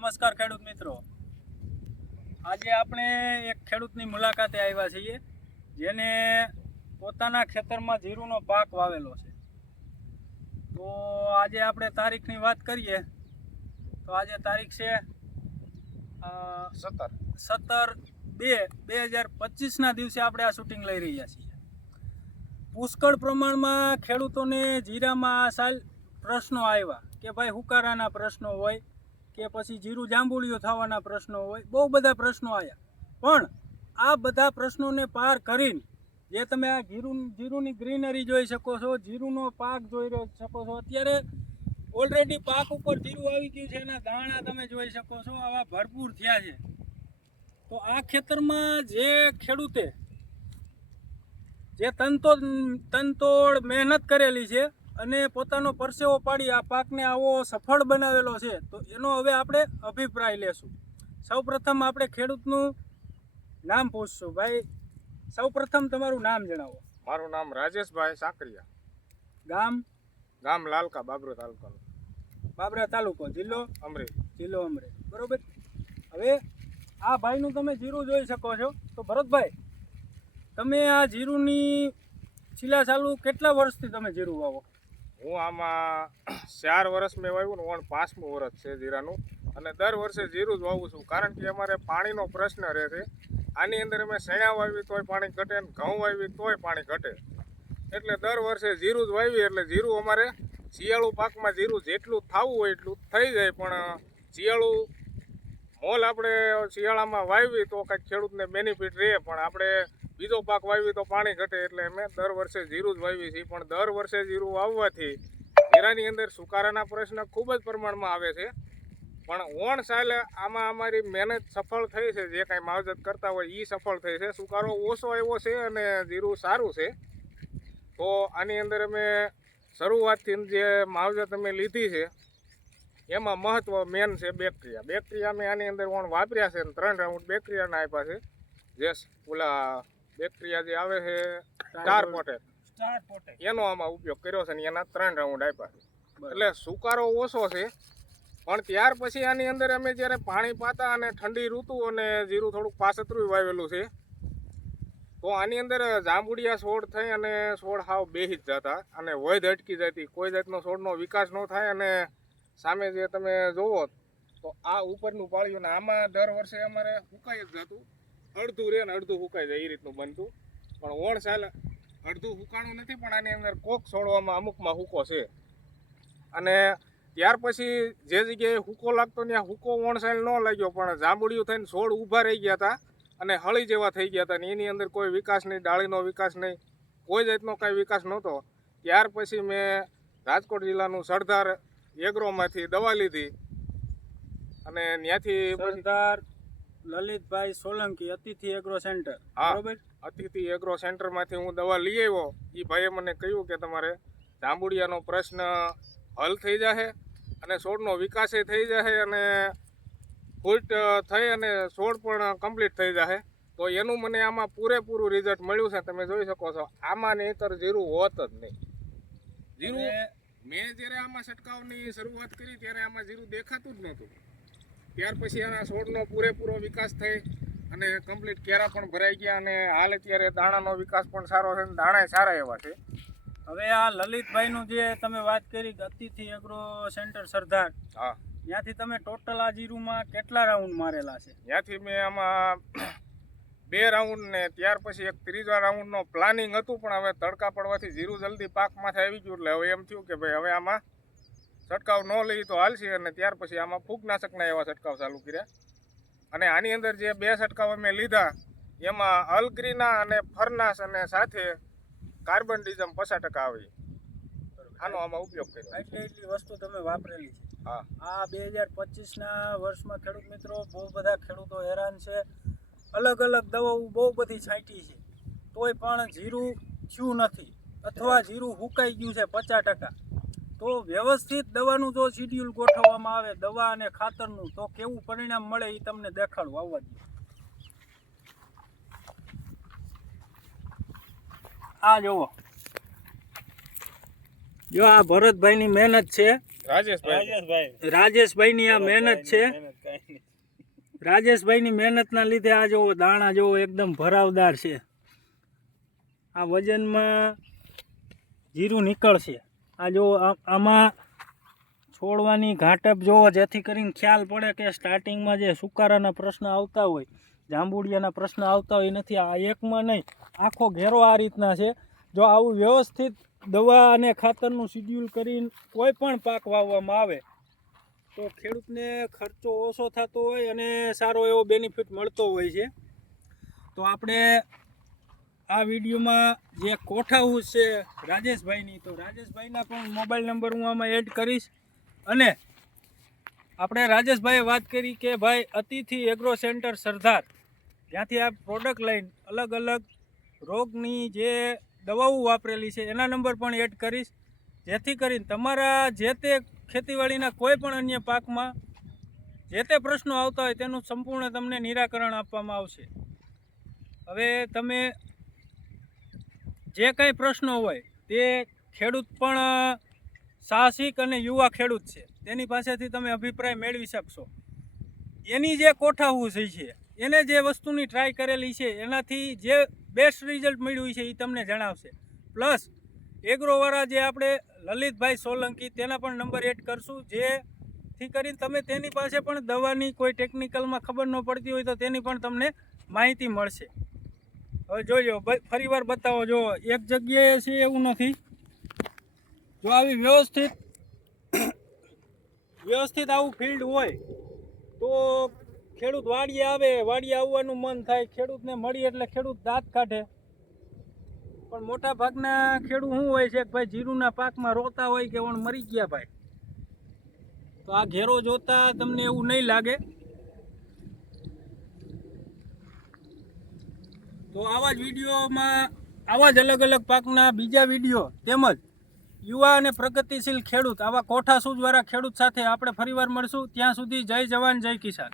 નમસ્કાર ખેડૂત મિત્રો, આજે આપણે એક ખેડૂતની મુલાકાતે આવ્યા છીએ જેને પોતાના ખેતરમાં જીરુંનો પાક વાવેલો છે. તો આજે આપણે તારીખની વાત કરીએ તો આજે તારીખ છે 17/2/2025ના દિવસે આપણે આ શૂટિંગ લઈ રહ્યા છીએ. પુષ્કળ પ્રમાણમાં ખેડૂતોને જીરામાં આ સાલ પ્રશ્નો આવ્યા કે ભાઈ હુકારાના પ્રશ્નો હોય કે પછી જીરું જાંબુડિયું થવાના પ્રશ્નો હોય, બહુ બધા પ્રશ્નો આવ્યા. પણ આ બધા પ્રશ્નોને પાર કરીને જે તમે આ જીરુંની ગ્રીનરી જોઈ શકો છો, જીરુંનો પાક જોઈ શકો છો. અત્યારે ઓલરેડી પાક ઉપર જીરું આવી ગયું છે, એના દાણા તમે જોઈ શકો છો, આવા ભરપૂર થયા છે. તો આ ખેતરમાં જે ખેડૂતે જે તનતોડ મહેનત કરેલી છે અને પોતાનો પરસેવો પાડી આ પાકને આવો સફળ બનાવેલો છે, તો એનો હવે આપણે અભિપ્રાય લેશું. સૌપ્રથમ આપણે ખેડૂતનું નામ પૂછશું. ભાઈ, સૌપ્રથમ તમારું નામ જણાવો. મારું નામ રાજેશભાઈ સાકરિયા. ગામ લાલકા, બાબરા તાલુકો. બાબરા તાલુકો, જિલ્લો અમરેલી. બરોબર. હવે આ ભાઈનું તમે જીરું જોઈ શકો છો. તો ભરતભાઈ, તમે આ જીરુંની છેલ્લા ચાલુ કેટલા વર્ષથી તમે જીરું વાવો? હું આમાં 4 વર્ષ મેં વાવ્યું ને 5મું વર્ષ છે જીરાનું, અને દર વર્ષે જીરું જ વાવું છું. કારણ કે અમારે પાણીનો પ્રશ્ન રહે છે. આની અંદર અમે શેણા વાવી તોય પાણી ઘટે ને ઘઉં વાવી તોય પાણી ઘટે, એટલે દર વર્ષે જીરું જ વાવી. એટલે જીરું અમારે શિયાળુ પાકમાં જીરું જેટલું થવું હોય એટલું થઈ જાય, પણ શિયાળુ મોલ આપણે શિયાળામાં વાવી તો કંઈક ખેડૂતને બેનિફિટ રહે, પણ આપણે બીજો પાક વાવી તો પાણી ઘટે. એટલે અમે દર વર્ષે જીરું જ વાવી છીએ. પણ દર વર્ષે જીરું વાવવાથી જીરાની અંદર સુકારાના પ્રશ્ન ખૂબ જ પ્રમાણમાં આવે છે. પણ ઓણ સાલે આમાં અમારી મહેનત સફળ થઈ છે. જે કાંઈ માવજત કરતા હોય એ સફળ થઈ છે. સુકારો ઓછો આવ્યો છે અને જીરું સારું છે. તો આની અંદર અમે શરૂઆતથી જે માવજત અમે લીધી છે એમાં મહત્વ મેન છે બેક્ટેરિયા. અમે આની અંદર ઓણ વાપર્યા છે, 3 રાઉન્ડ બેક્ટેરિયાના આપ્યા છે. જે ઓલા બેક્ટેરિયા જે આવે છે સ્ટાર પોટેટ, એનો આમાં ઉપયોગ કર્યો છે ને એના 3 રાઉન્ડ આપ્યા છે. એટલે સુકારો ઓછો છે. પણ ત્યાર પછી આની અંદર અમે જ્યારે પાણી પાતા અને ઠંડી ઋતુ અને જીરું થોડુંક પાસતરું વાવેલું છે, તો આની અંદર જાંબુડિયા છોડ થઈ અને છોડ હાવ બેહી જ જતા અને વધ અટકી જતી. કોઈ જાતનો છોડનો વિકાસ ન થાય. અને સામે જે તમે જોવો તો આ ઉપરનું પાળ્યું ને આમાં દર વર્ષે અમારે સુકાઈ જ જતું. અડધું રહે ને અડધું સુકાઈ જાય એ રીતનું બનતું. પણ ઓણ સાલ અડધું સુકાણું નથી, પણ આની અંદર કોક છોડવામાં અમુકમાં હુકો છે. અને ત્યાર પછી જે જગ્યાએ હુકો લાગતો ત્યાં હુકો ઓણ સાલ ન લાગ્યો, પણ જાંબુડિયું થઈને છોડ ઊભા રહી ગયા હતા અને હળી જેવા થઈ ગયા હતા. ને એની અંદર કોઈ વિકાસ નહીં, ડાળીનો વિકાસ નહીં, કોઈ જાતનો કાંઈ વિકાસ નહોતો. ત્યાર પછી મેં રાજકોટ જિલ્લાનું સરદાર એગ્રોમાંથી દવા લીધી અને ત્યાંથી સરદાર લલિતભાઈ સોલંકી અતિથિ એગ્રો સેન્ટર. બરોબર. અતિથિ એગ્રો સેન્ટરમાંથી હું દવા લઈ આવ્યો. એ ભાઈએ મને કહ્યું કે તમારે જાંબુડિયાનો પ્રશ્ન હલ થઈ જશે અને છોડનો વિકાસ થઈ જશે અને ફૂટ થઈ અને છોડ પણ કમ્પ્લીટ થઈ જશે. તો એનું મને આમાં પૂરેપૂરું રિઝલ્ટ મળ્યું છે. તમે જોઈ શકો છો. આમાં નહીંતર જીરું હોત જ નહીં. જીરું મેં જ્યારે આમાં છંટકાવની શરૂઆત કરી ત્યારે આમાં જીરું દેખાતું જ નહોતું. ત્યાર પછી આના છોડનો પૂરેપૂરો વિકાસ થઈ અને કમ્પ્લીટ કેરા પણ ભરાઈ ગયા અને હાલ અત્યારે દાણાનો વિકાસ પણ સારો છે અને દાણા સારા એવા છે. હવે આ લલિતભાઈનું જે તમે વાત કરી અતિથિ એગ્રો સેન્ટર સરદાર, હા, ત્યાંથી તમે ટોટલ આ જીરુમાં કેટલા રાઉન્ડ મારેલા છે? ત્યાંથી મેં આમાં 2 રાઉન્ડ ને ત્યાર પછી એક 3જા રાઉન્ડનો પ્લાનિંગ હતું, પણ હવે તડકા પડવાથી જીરું જલ્દી પાકમાંથી આવી ગયું. એટલે હવે એમ થયું કે ભાઈ હવે આમાં છંટકાવ ન લઈ તો હાલશે. અને ત્યાર પછી આમાં ફૂગનાશકના એવા છંટકાવ ચાલુ કર્યા. અને આની અંદર જે 2 છંટકાવ અમે લીધા એમાં અલગ્રીના અને ફરનાસ અને સાથે કાર્બન ડિઝમ 50% આવે. આનો આમાં ઉપયોગ કર્યો. એટલી વસ્તુ તમે વાપરેલી છે. હા. આ 2025ના વર્ષમાં ખેડૂત મિત્રો બહુ બધા ખેડૂતો હેરાન છે. અલગ અલગ દવાઓ બહુ બધી છાંટી છે, તોય પણ જીરું થયું નથી અથવા જીરું હુકાઈ ગયું છે 50%. તો વ્યવસ્થિત દવાનું જો શિડ્યુલ ગોઠવવામાં આવે દવા અને ખાતરનું, તો કેવું પરિણામ મળે એ તમને દેખાડું. આવવા દો. આ જુઓ, જો આ ભરતભાઈની મહેનત છે, રાજેશભાઈની આ મહેનત છે. રાજેશભાઈની મહેનતના લીધે આ જો દાણા જો એકદમ ભરાવદાર છે. આ વજનમાં જીરું નીકળશે. આ જો આમાં છોડવાની ઘાટપ જોવો, જેથી કરીને ખ્યાલ પડે કે સ્ટાર્ટિંગમાં જે સુકારાના પ્રશ્ન આવતા હોય, જાંબુડિયાના પ્રશ્ન આવતા હોય નથી. આ એકમાં નહીં, આખો ઘેરો આ રીતના છે. જો આવું વ્યવસ્થિત દવા અને ખાતરનું શિડ્યુલ કરીને કોઈ પણ પાક વાવવામાં આવે તો ખેડૂતને ખર્ચો ઓછો થતો હોય અને સારો એવો બેનિફિટ મળતો હોય છે. તો આપણે આ વિડીયોમાં જે કોઠા હાઉસ છે રાજેશભાઈની, તો રાજેશભાઈના પણ મોબાઈલ નંબર હું આમાં એડ કરીશ. અને આપણે રાજેશભાઈએ વાત કરી કે ભાઈ અતિથિ એગ્રો સેન્ટર સરદાર, જ્યાંથી આ પ્રોડક્ટ લઈને અલગ અલગ રોગની જે દવાઓ વાપરેલી છે એના નંબર પણ એડ કરીશ, જેથી કરીને તમારા જે તે ખેતીવાડીના કોઈ પણ અન્ય પાકમાં જે તે પ્રશ્નો આવતા હોય તેનું સંપૂર્ણ તમને નિરાકરણ આપવામાં આવશે. હવે તમે જે કંઈ પ્રશ્નો હોય તે ખેડૂત પણ સાહસિક અને યુવા ખેડૂત છે, તેની પાસેથી તમે અભિપ્રાય મેળવી શકશો. એની જે કોઠા હાઉસ છે, એને જે વસ્તુની ટ્રાય કરેલી છે એનાથી જે બેસ્ટ રિઝલ્ટ મળ્યું છે એ તમને જણાવશે. પ્લસ એગ્રોવાળા જે આપણે લલિતભાઈ સોલંકી, તેના પણ નંબર એડ કરશું, જેથી કરીને તમે તેની પાસે પણ દવાની કોઈ ટેકનિકલમાં ખબર ન પડતી હોય તો તેની પણ તમને માહિતી મળશે. હવે જોજો, ફરીવાર બતાવો, જો એક જગ્યાએ છે એવું નથી. જો આવી વ્યવસ્થિત આવું ફિલ્ડ હોય તો ખેડૂત વાડીએ આવે, વાડીએ આવવાનું મન થાય, ખેડૂતને મળી એટલે ખેડૂત દાંત કાઢે. પણ મોટા ભાગના ખેડૂત શું હોય છે કે ભાઈ જીરુના પાકમાં રોતા હોય કે ઓણ મરી ગયા ભાઈ. તો આ ઘેરો જોતા તમને એવું નહીં લાગે. તો આવા જ વિડીયોમાં આવા જ અલગ અલગ પાકના બીજા વિડીયો તેમજ યુવા અને પ્રગતિશીલ ખેડૂત, આવા કોઠા સૂઝવાળા ખેડૂત સાથે આપણે ફરીવાર મળશું. ત્યાં સુધી જય જવાન જય કિસાન.